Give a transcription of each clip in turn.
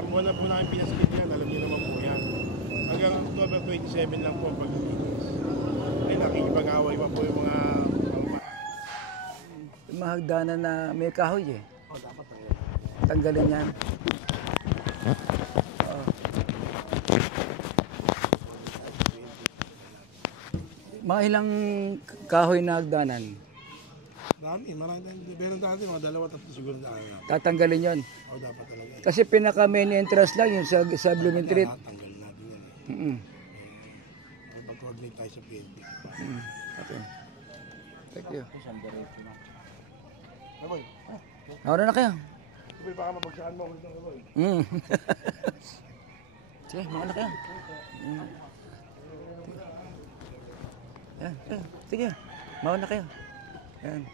Isang buwan na po namin pinasplit yan, alam niyo naman po yan. Hanggang October 27 lang po ang paglilinis. Ay, nakikipag-away pa po yung mga... Mga hagdanan na may kahoy eh. dapat tanggalin. Tanggalin yan. Mga ilang kahoy na hagdanan? Dami, marami. Pero dati, mga dalawa, tatlo siguro na tayo. Tatanggalin yon. Dapat talaga. Kasi pinaka main entrance lang yung sa Blooming Treat. Tanggalin natin yan eh. Mag-coordinate tayo sa PNP. Okay. Thank you. Nauna na kayo. Sabi, baka mabagsakan mo ulit ng kaboy. Sige, mauna na kayo. Yan, sige. Mauna na kayo. Yan.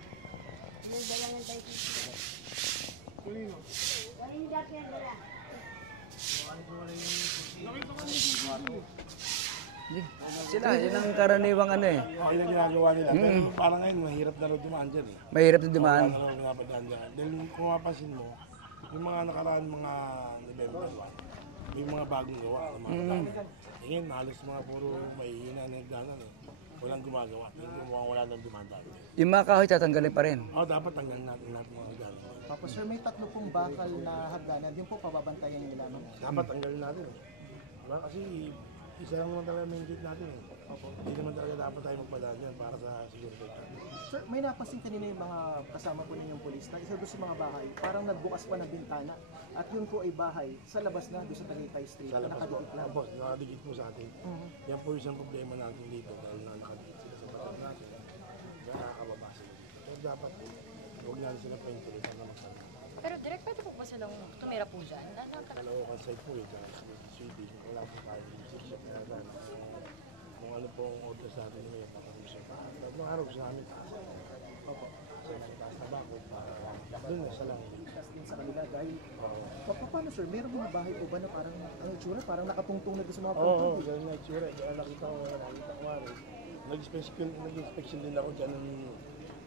Sila, yun ang karaniwang ano eh. Okay na ginagawa nila. Pero parang ngayon, mahirap na rin dumaan dyan eh. Mahirap na dumaan. Parang nga padaan dyan. Dahil kung mapapansin mo, yung mga nakaraan mga November 1, yung mga bagong gawa ng mga kadaan. Ngayon, halos mga puro may hinanagdanan eh. Walang gumagawa. Hindi mukhang wala nang dumandaan. Yung mga kahoy tatanggalin pa rin. Dapat tanggalin natin lahat mga hagdanan. Tapos sir, may tatlo pong bakal na hagdanan. Yung po pababantayan nila, no? Dapat tanggalin natin eh. Diba? Kasi isa lang naman talaga main gate natin eh. Hindi naman talaga dapat tayo magpadaan dyan para sa seguridad natin. Sir, may napansin kanina yung mga kasama po ninyong polis na isa doon sa mga bahay, parang nagbukas pa ng bintana. At yun po ay bahay sa labas na doon sa Tagaytay Street. Sa labas po. Nakadikit lang. Tapos, nakadikit po sa atin. Yan po yung isang problema natin dito dahil nakadikit sila sa batas natin. Kaya nakakababa sila. So, dapat po, huwag natin sila pa-intuloy na magsabi. Pero direct, pwede po ba silang tumira po dyan? Kalookan side po eh, dyan. Swedish, wala po tayo. Sip-sip na lang. Kung ano pong order sa atin ngayon, papamusip pa. Tatlong araw sa amin, taas. Opo. Taas na ba ako para doon na sa lang. Sa kanila dahil, paano sir, meron mga bahay po ba na parang, ang itsura, parang nakatungtong na doon sa mga Oo, ganyan na itsura. Kaya nakita ko nga rin. Nag-inspection din ako dyan ng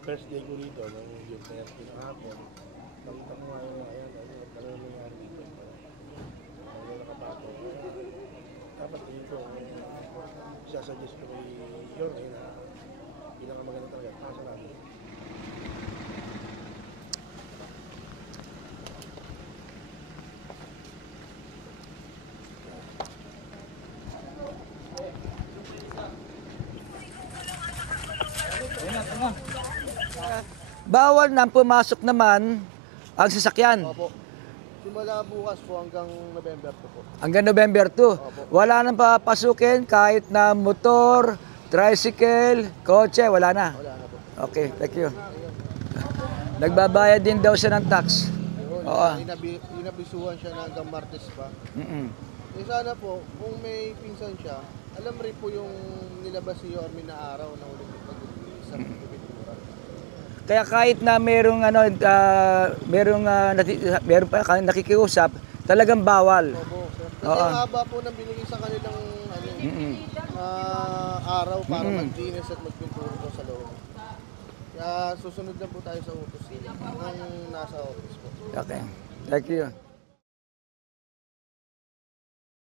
first day ko rito, ng yung test ko kahapon. Nakita ko nga yung ayan, talagang nangyari dito. Ano nakabato. Dapat dito, sasuggest ko kay yun, ay na pinakamaganda talaga, tasa natin. Bawal na pumasok naman ang sasakyan. Opo. Simula bukas po hanggang November 2 po. Hanggang November 2. Wala nang papasukin kahit na motor, tricycle, kotse, wala na. Wala na po. Okay, thank you. Nagbabayad din daw siya ng tax. Oo. Inabisuhan siya na hanggang Martes pa. Eh sana po, kung may pinsan siya, alam rin po yung nilabas si Yorme na araw na ulit sa pintura. Kaya kahit na merong meron pa nakikiusap, talagang bawal. Opo, sir. Kasi ang haba po nang binigay sa kanilang araw para mag-dinis at magpintura po sa loob. Kaya susunod lang po tayo sa utos nang nasa office po. Okay. Thank you.